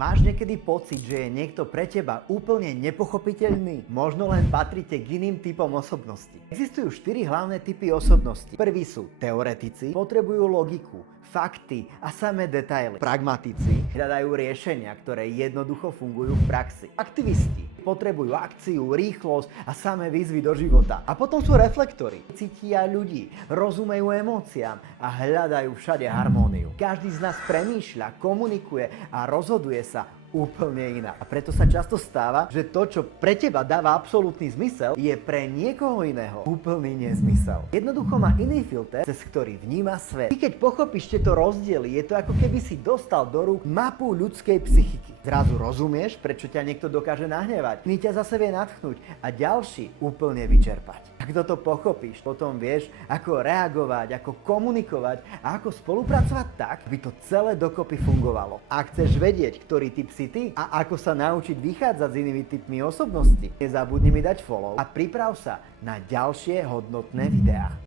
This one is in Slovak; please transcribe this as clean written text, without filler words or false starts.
Máš niekedy pocit, že je niekto pre teba úplne nepochopiteľný? Možno len patríte k iným typom osobnosti. Existujú 4 hlavné typy osobnosti. Prví sú teoretici, potrebujú logiku, fakty a samé detaily. Pragmatici hľadajú riešenia, ktoré jednoducho fungujú v praxi. Aktivisti potrebujú akciu, rýchlosť a samé výzvy do života. A potom sú reflektori. Cítia ľudí, rozumejú emóciám a hľadajú všade harmóniu. Každý z nás premýšľa, komunikuje a rozhoduje sa úplne inak. A preto sa často stáva, že to, čo pre teba dáva absolútny zmysel, je pre niekoho iného úplný nezmysel. Jednoducho má iný filter, cez ktorý vníma svet. Ty keď pochopíš tieto rozdiely, je to ako keby si dostal do rúk mapu ľudskej psychiky. Zrazu rozumieš, prečo ťa niekto dokáže nahnevať, iný ťa zase vie nadchnúť a ďalší úplne vyčerpať. Ak toto pochopíš, potom vieš, ako reagovať, ako komunikovať a ako spolupracovať tak, aby to celé dokopy fungovalo. Ak chceš vedieť, ktorý typ si ty a ako sa naučiť vychádzať s inými typmi osobnosti, nezabudni mi dať follow a priprav sa na ďalšie hodnotné videá.